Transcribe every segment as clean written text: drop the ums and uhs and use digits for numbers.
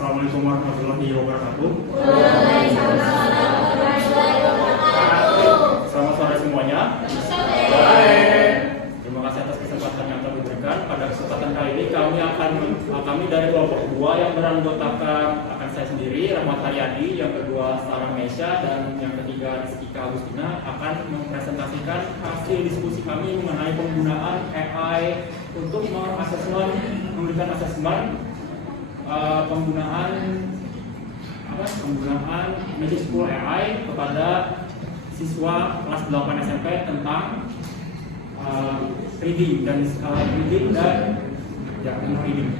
Assalamualaikum warahmatullahi wabarakatuh. Selamat sore semuanya. Terima kasih atas kesempatan yang telah diberikan. Pada kesempatan kali ini kami dari kelompok 2 yang beranggotakan akan saya sendiri, Rahmat Haryadi, yang kedua Sarah Mesya, dan yang ketiga Rizkika Agustina akan mempresentasikan hasil diskusi kami mengenai penggunaan AI untuk memberikan asesmen penggunaan Magic School AI kepada siswa kelas 8 SMP tentang reading dan reading.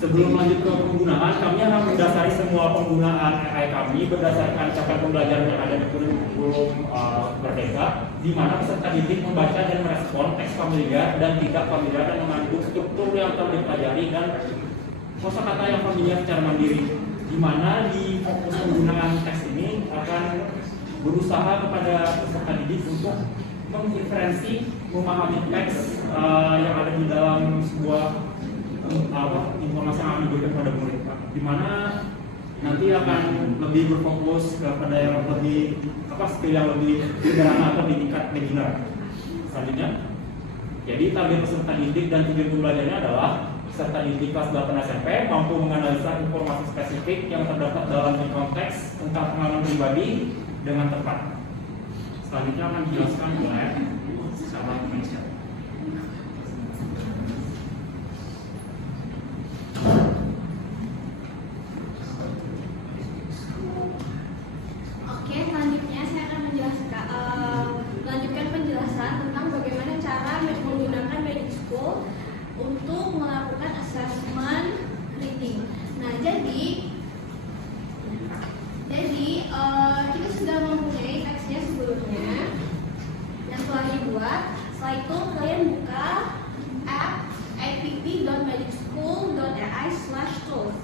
Sebelum lanjut ke penggunaan, kami akan mendasari semua penggunaan AI kami berdasarkan capaian pembelajaran yang ada di kurikulum Merdeka, di mana peserta didik membaca dan merespon teks familiar dan tidak familiar dan mengandung struktur yang telah dipelajari dan kosakata yang familiar secara mandiri, di mana di fokus penggunaan teks ini akan berusaha kepada peserta didik untuk menginferensi, memahami teks yang ada di dalam sebuah informasi yang kami berikan kepada murid, di mana nanti akan lebih berfokus kepada yang lebih skill yang lebih sederhana atau di tingkat beginner. Selanjutnya, jadi target peserta didik dan tujuan pembelajarannya adalah peserta didik kelas 8 SMP mampu menganalisa informasi spesifik yang terdapat dalam konteks tentang pengalaman pribadi dengan tepat. Selanjutnya akan dijelaskan oleh Sarah Mesya. Untuk melakukan assessment reading. Nah, jadi kita sudah mempunyai teksnya sebelumnya yang telah dibuat. Setelah itu kalian buka app.magicschool.ai/tools.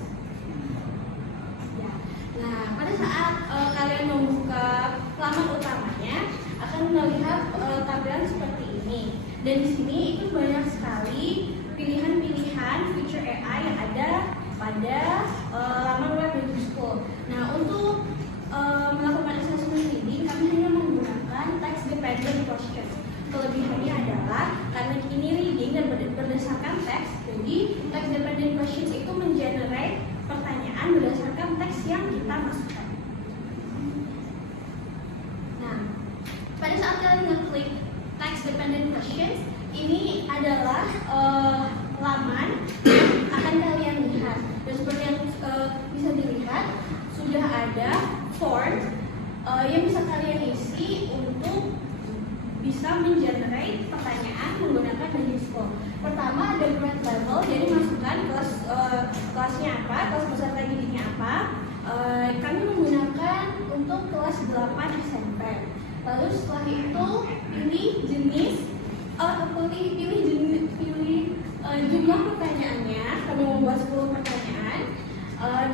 Ya. Nah, pada saat kalian membuka laman utamanya akan melihat tampilan seperti ini. Dan di sini itu banyak sekali pilihan-pilihan feature AI yang ada pada laman web Magic School. Nah, untuk melakukan assessment reading, kami hanya menggunakan text dependent question. Kelebihannya adalah karena ini reading dan berdasarkan teks, jadi text dependent questions itu mengenerate pertanyaan berdasarkan teks yang kita masukkan. Nah, pada saat kalian ngeklik text dependent questions, ini adalah laman yang akan kalian lihat. Dan seperti yang bisa dilihat, sudah ada form yang bisa kalian isi untuk bisa mengenerate pertanyaan menggunakan Magic School. Pertama ada grade level, jadi masukkan kelasnya apa, kelas peserta didiknya apa. Kami menggunakan untuk kelas 8 SMP. Lalu setelah itu pilih jenis, jumlah pertanyaannya. Kami membuat 10 pertanyaan.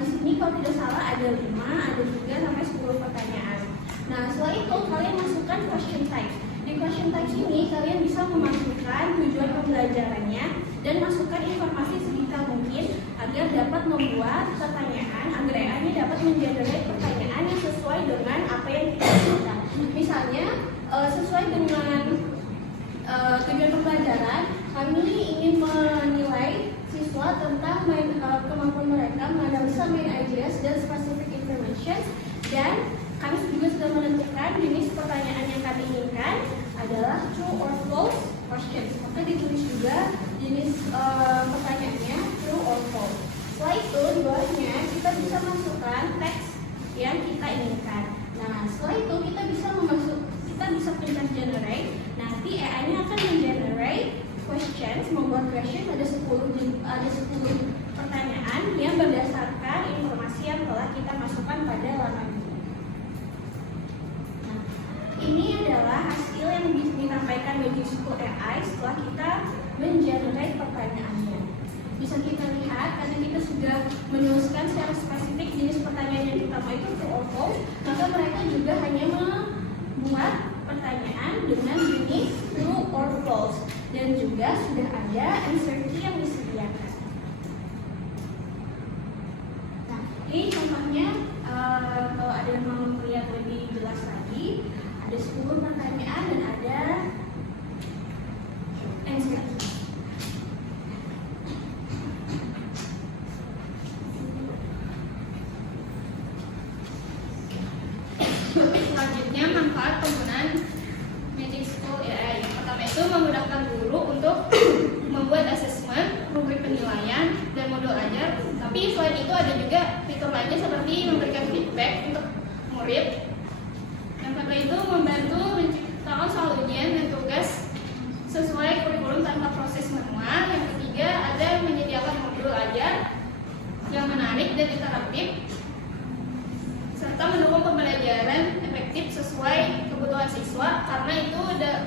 Di sini kalau tidak salah ada 5, ada juga sampai 10 pertanyaan. Nah, setelah itu kalian masukkan question type. Di question type ini kalian bisa memasukkan tujuan pembelajarannya dan masukkan informasi sedetail mungkin agar dapat membuat pertanyaan, agar AI-nya dapat mengenerate pertanyaan yang sesuai dengan apa yang kita inginkan. Misalnya, sesuai dengan tujuan pembelajaran, kami ingin menilai siswa tentang kemampuan mereka menganalisa main ideas dan specific information, dan kami juga sudah menentukan jenis pertanyaan yang kami inginkan adalah true or false questions. Maka ditulis juga jenis pertanyaannya true or false. Setelah itu di bawahnya kita bisa masukkan teks yang kita inginkan. Nah, setelah itu kita bisa pencet generate. Nanti AI-nya akan mengenerate questions, membuat question ada 10 pertanyaan yang berdasarkan informasi yang telah kita masukkan pada laman ini. Nah, ini adalah hasil yang disampaikan Magic School AI setelah kita mengenerate pertanyaannya. Bisa kita lihat karena kita sudah menuliskan secara spesifik jenis pertanyaan yang kita mau itu true or false, maka mereka juga hanya membuat pertanyaan dengan jenis true or false, dan juga sudah ada answer key yang disediakan. Jadi contohnya kalau ada yang mau melihat lebih jelas lagi, ada 10 pertanyaan dan ada answer. Selanjutnya, manfaat penggunaan Magic School AI. Yang pertama itu memudahkan guru untuk membuat asesmen, rubrik penilaian, dan modul ajar. Tapi selain itu ada juga fitur lainnya seperti memberikan feedback untuk murid. Yang kedua itu membantu menciptakan soal ujian dan tugas sesuai kurikulum tanpa proses manual. Yang ketiga ada menyediakan modul ajar yang menarik dan interaktif, serta mendukung pembelajaran efektif sesuai kebutuhan siswa. Karena itu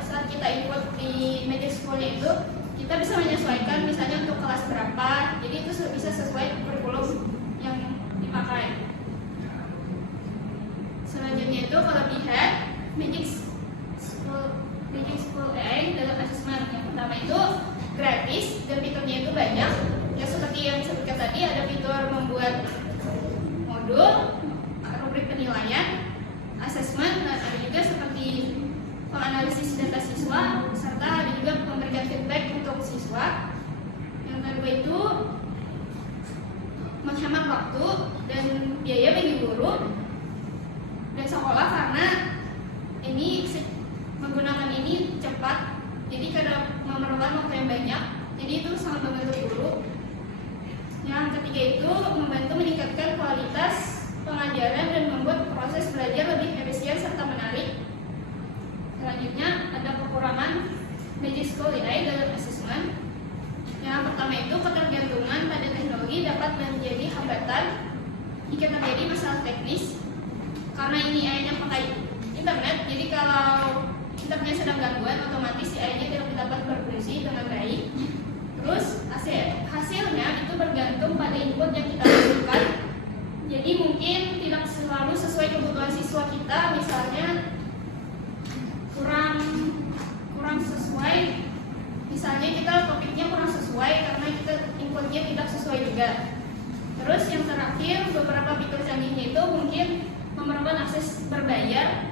saat kita input di Magic School-nya itu kita bisa menyesuaikan misalnya untuk kelas berapa, jadi itu bisa sesuai kurikulum yang dipakai. Selanjutnya itu kelebihan Magic School AI dalam asesmen. Yang pertama itu gratis dan fiturnya itu banyak. Ya seperti yang disebutkan tadi, ada fitur membuat modul, rubrik penilaian, asesmen, dan ada juga seperti penganalisis data siswa, serta ada juga memberikan feedback untuk siswa. Yang kedua itu menghemat waktu dan biaya bagi guru dan sekolah, karena ini menggunakan ini cepat, jadi karena memerlukan waktu yang banyak, jadi itu sangat membantu guru. Yang ketiga itu membantu meningkatkan kualitas pengajaran dan membuat proses belajar lebih efisien serta menarik. Selanjutnya ada kekurangan Magic School AI dalam asesmen. Yang pertama itu ketergantungan pada teknologi dapat menjadi hambatan jika terjadi masalah teknis, karena ini AI-nya pakai internet. Jadi kalau internetnya sedang gangguan, otomatis si AI-nya tidak dapat berfungsi dengan baik. Terus hasilnya itu bergantung pada input yang kita masukkan. Jadi mungkin tidak selalu sesuai kebutuhan siswa kita, misalnya kurang sesuai, misalnya kita topiknya kurang sesuai karena kita inputnya tidak sesuai juga. Terus yang terakhir, beberapa fitur canggihnya itu mungkin memerlukan akses berbayar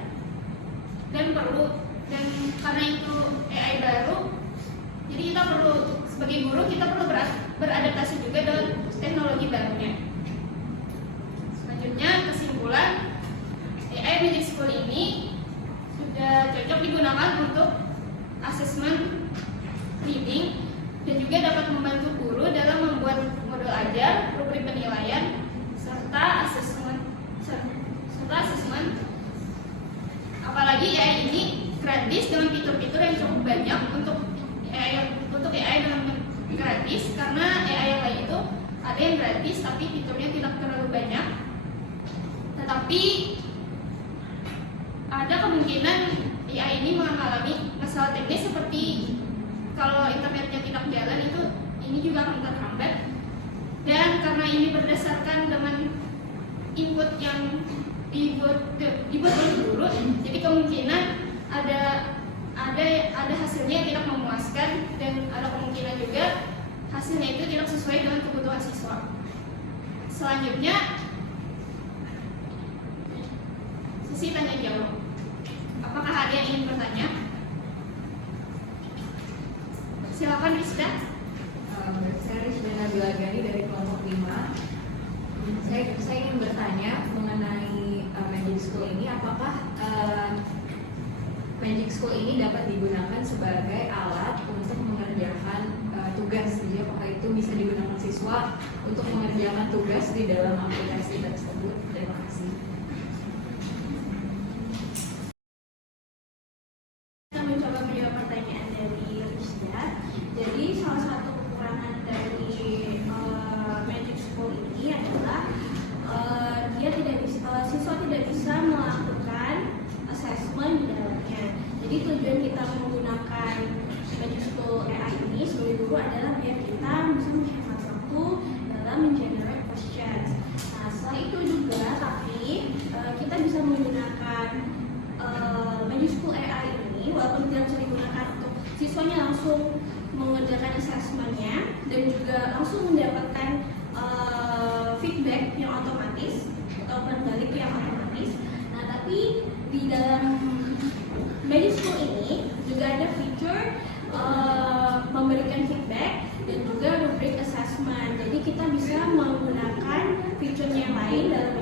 dan karena itu AI baru, jadi kita perlu sebagai guru kita perlu beradaptasi juga dengan teknologi barunya. Selanjutnya kesimpulan, AI Magic School ini sudah cocok digunakan untuk asesmen reading dan juga dapat membantu guru dalam membuat modul ajar, rubrik penilaian, serta asesmen. Apalagi AI ini gratis dengan fitur-fitur yang cukup banyak untuk AI dengan gratis, karena AI yang lain itu ada yang gratis tapi fiturnya tidak terlalu banyak. Tetapi ada kemungkinan AI ini mengalami masalah teknis seperti kalau internetnya tidak jalan, ini juga akan terhambat. Dan karena ini berdasarkan dengan input yang dibuat oleh guru, jadi kemungkinan ada hasilnya yang tidak memuaskan, dan ada kemungkinan juga hasilnya itu tidak sesuai dengan kebutuhan siswa. Selanjutnya sesi tanya jawab. Apakah ada yang ingin bertanya? Silakan Rizda. Saya Rizda Nabila Gani dari kelompok 5. Saya ingin bertanya mengenai Magic School ini. Apakah Magic School ini dapat digunakan sebagai alat untuk mengerjakan tugas? Jadi apakah itu bisa digunakan siswa untuk mengerjakan tugas di dalam aplikasi tersebut? Terima kasih. Kita mencoba menjawab pertanyaan dari Rizda. Jadi salah satu kekurangan dari Magic School ini adalah siswa tidak bisa melakukan assessment di dalamnya. Jadi tujuan kita menggunakan Magic School AI ini sebagai guru adalah biar kita bisa menghemat waktu dalam mengenerate questions. Nah, setelah itu juga kita bisa menggunakan Magic School AI ini, walaupun tidak bisa digunakan untuk siswanya langsung mengerjakan assessment-nya dan juga langsung mendapatkan feedback feedback yang otomatis atau balik yang otomatis. Nah, tapi di dalam Magic School ini juga ada fitur memberikan feedback dan juga rubrik assessment. Jadi kita bisa menggunakan fiturnya yang lain dalam